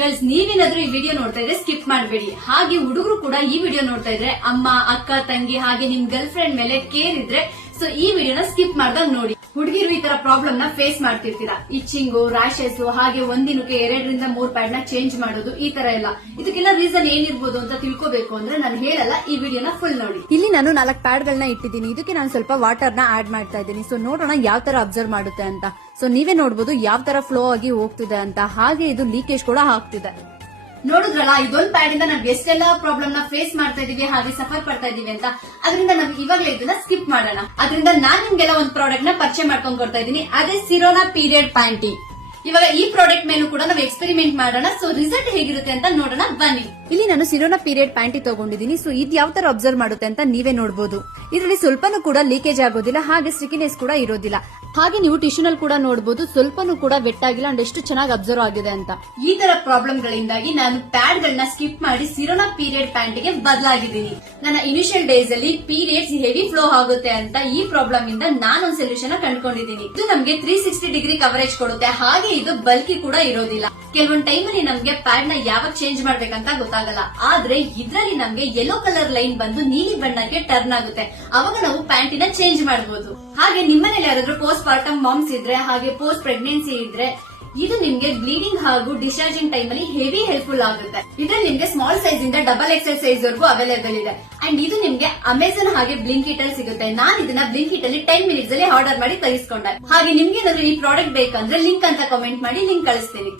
Girls, ನೀವೇನಾದ್ರೂ ಈ video ನೋಡ್ತಾ ಇದ್ರೆ ಸ್ಕಿಪ್ ಮಾಡಬೇಡಿ. ಹಾಗೆ ಹುಡುಗರು ಕೂಡ ಈ ವಿಡಿಯೋ ನೋಡ್ತಾ ಇದ್ರೆ ಅಮ್ಮ, ಅಕ್ಕ, ತಂಗಿ ಹಾಗೆ ನಿಮ್ ಗರ್ಲ್ ಫ್ರೆಂಡ್ ಮೇಲೆ ಕೇರ್ ಇದ್ರೆ ಸೊ ಈ ವಿಡಿಯೋನ ಸ್ಕಿಪ್ ಮಾಡ್ದಾಗ ನೋಡಿ. ಹುಡುಗಿರು ಈ ತರ ಪ್ರಾಬ್ಲಮ್ ನ ಫೇಸ್ ಮಾಡ್ತಿರ್ತೀರಾ. ಇಚ್ಚಿಂಗು, ರ್ಯಾಶಸ್, ಹಾಗೆ ಒಂದಿನಕ್ಕೆ 2ರಿಂದ 3 ಪ್ಯಾಡ್ ನ ಚೇಂಜ್ ಮಾಡೋದು, ಈ ತರ ಎಲ್ಲ. ಇದಕ್ಕೆಲ್ಲ ರೀಸನ್ ಏನಿರ್ಬೋದು ಅಂತ ತಿಳ್ಕೋಬೇಕು ಅಂದ್ರೆ ನಾನು ಹೇಳಲ್ಲ, ಈ ವಿಡಿಯೋನ ಫುಲ್ ನೋಡಿ. ಇಲ್ಲಿ ನಾನು 4 ಪ್ಯಾಡ್ ಗಳನ್ನ ಇಟ್ಟಿದ್ದೀನಿ. ಇದಕ್ಕೆ ನಾನು ಸ್ವಲ್ಪ ವಾಟರ್ ನ ಆಡ್ ಮಾಡ್ತಾ ಇದ್ದೀನಿ. ಸೊ ನೋಡೋಣ ಯಾವ ತರ ಅಬ್ಸರ್ವ್ ಮಾಡುತ್ತೆ ಅಂತ. ಸೊ ನೀವೇ ನೋಡಬಹುದು ಯಾವ ತರ ಫ್ಲೋ ಆಗಿ ಹೋಗ್ತಿದೆ ಅಂತ. ಹಾಗೆ ಇದು ಲೀಕೇಜ್ ಕೂಡ ಆಗ್ತಿದೆ. ನೋಡಿದ್ರಲ್ಲ, ಇದೊಂದು ಪ್ಯಾಡ್ ಇಂದ ನಾವು ಎಷ್ಟೆಲ್ಲ ಪ್ರಾಬ್ಲಮ್ ನ ಫೇಸ್ ಮಾಡ್ತಾ ಇದೀವಿ, ಹಾಗೆ ಸಫರ್ ಪಡ್ತಾ ಇದೀವಿ ಅಂತ. ಅದರಿಂದ ನಾವು ಇವಾಗಲೇ ಇದನ್ನ ಸ್ಕಿಪ್ ಮಾಡೋಣ. ಅದರಿಂದ ನಾನ್ ನಿಮ್ಗೆಲ್ಲ ಒಂದು ಪ್ರಾಡಕ್ಟ್ ನ ಪರಿಚಯ ಮಾಡ್ಕೊಂಡ್ ಕೊಡ್ತಾ ಇದೀನಿ. ಅದೇ ಸಿರೋನಾ ಪೀರಿಯಡ್ ಪ್ಯಾಂಟಿ. ಇವಾಗ ಈ ಪ್ರಾಡಕ್ಟ್ ಮೇಲೂ ಕೂಡ ನಾವು ಎಕ್ಸ್ಪೆರಿಮೆಂಟ್ ಮಾಡೋಣ. ಸೊ ರಿಸಲ್ಟ್ ಹೇಗಿರುತ್ತೆ ಅಂತ ನೋಡೋಣ ಬನ್ನಿ. ಇಲ್ಲಿ ನಾನು ಸಿರೋನಾ ಪೀರಿಯಡ್ ಪ್ಯಾಂಟಿ ತಗೊಂಡಿದ್ದೀನಿ. ಸೊ ಇದು ಯಾವ ತರ ಅಬ್ಸರ್ವ್ ಮಾಡುತ್ತೆ ಅಂತ ನೀವೇ ನೋಡಬಹುದು. ಇದರಲ್ಲಿ ಸ್ವಲ್ಪನೂ ಕೂಡ ಲೀಕೇಜ್ ಆಗೋದಿಲ್ಲ, ಹಾಗೆ ಸ್ಟಿಕಿನೆಸ್ ಕೂಡ ಇರೋದಿಲ್ಲ. ಹಾಗೆ ನೀವು ಟಿಶ್ಯೂನಲ್ಲಿ ಕೂಡ ನೋಡಬಹುದು, ಸ್ವಲ್ಪನೂ ಕೂಡ ವೆಟ್ ಆಗಿಲ್ಲ ಅಂಡ್ ಎಷ್ಟು ಚೆನ್ನಾಗಿ ಅಬ್ಸರ್ವ್ ಆಗಿದೆ ಅಂತ. ಈ ತರ ಪ್ರಾಬ್ಲಮ್ ಗಳಿಂದಾಗಿ ನಾನು ಪ್ಯಾಡ್ ಗಳನ್ನ ಸ್ಕಿಪ್ ಮಾಡಿ ಸಿರೋನಾ ಪೀರಿಯಡ್ ಪ್ಯಾಂಟಿಗೆ ಬದಲಾಗಿದ್ದೀನಿ. ನನ್ನ ಇನಿಷಿಯಲ್ ಡೇಸ್ ಅಲ್ಲಿ ಪೀರಿಯಡ್ಸ್ ಹೆವಿ ಫ್ಲೋ ಆಗುತ್ತೆ ಅಂತ ಈ ಪ್ರಾಬ್ಲಮ್ ಇಂದ ನಾನೊಂದು ಸೊಲ್ಯೂಷನ್ ಕಂಡುಕೊಂಡಿದ್ದೀನಿ. ಇದು ನಮಗೆ 360 ಡಿಗ್ರಿ ಕವರೇಜ್ ಕೊಡುತ್ತೆ. ಹಾಗೆ ಇದು ಬಲ್ಕಿ ಕೂಡ ಇರೋದಿಲ್ಲ. ಕೆಲವೊಂದು ಟೈಮ್ ಅಲ್ಲಿ ನಮ್ಗೆ ಪ್ಯಾಡ್ ನ ಯಾವಾಗ ಚೇಂಜ್ ಮಾಡ್ಬೇಕಂತ ಗೊತ್ತಾಗಲ್ಲ. ಆದ್ರೆ ಇದ್ರಲ್ಲಿ ನಮ್ಗೆ ಯೆಲ್ಲೋ ಕಲರ್ ಲೈನ್ ಬಂದು ನೀಲಿ ಬಣ್ಣಕ್ಕೆ ಟರ್ನ್ ಆಗುತ್ತೆ. ಅವಾಗ ನಾವು ಪ್ಯಾಂಟಿನ ಚೇಂಜ್ ಮಾಡಬಹುದು. ಹಾಗೆ ನಿಮ್ಮನೇಲಿ ಯಾರಾದ್ರೂ ಪೋಸ್ಟ್ ಪಾರ್ಟಮ್ ಮಾಮ್ಸ್ ಇದ್ರೆ, ಹಾಗೆ ಪೋಸ್ಟ್ ಪ್ರೆಗ್ನೆನ್ಸಿ ಇದ್ರೆ, ಇದು ನಿಮ್ಗೆ ಬ್ಲೀಡಿಂಗ್ ಹಾಗೂ ಡಿಸ್ಚಾರ್ಜಿಂಗ್ ಟೈಮ್ ಅಲ್ಲಿ ಹೆವಿ ಹೆಲ್ಪ್ಫುಲ್ ಆಗುತ್ತೆ. ಇದ್ರಲ್ಲಿ ನಿಮ್ಗೆ ಸ್ಮಾಲ್ ಸೈಜ್ ಇಂದ ಡಬಲ್ XL ಸೈಜ್ ವರೆಗೂ ಅವೈಲೇಬಲ್ ಇದೆ. ಅಂಡ್ ಇದು ನಿಮ್ಗೆ ಅಮೆಜಾನ್ ಹಾಗೆ ಬ್ಲಿಂಕಿಟ್ ಅಲ್ಲಿ ಸಿಗುತ್ತೆ. ನಾನು ಇದನ್ನ ಬ್ಲಿಂಕಿಟ್ ಅಲ್ಲಿ 10 ಮಿನಿಟ್ಸ್ ಅಲ್ಲಿ ಆರ್ಡರ್ ಮಾಡಿ ತರಿಸ್ಕೊಂಡೆ. ಹಾಗೆ ನಿಮ್ಗೆ ಏನಾದ್ರೂ ಈ ಪ್ರಾಡಕ್ಟ್ ಬೇಕಂದ್ರೆ ಲಿಂಕ್ ಅಂತ ಕಾಮೆಂಟ್ ಮಾಡಿ, ಲಿಂಕ್ ಕಳಿಸ್ತೀನಿ.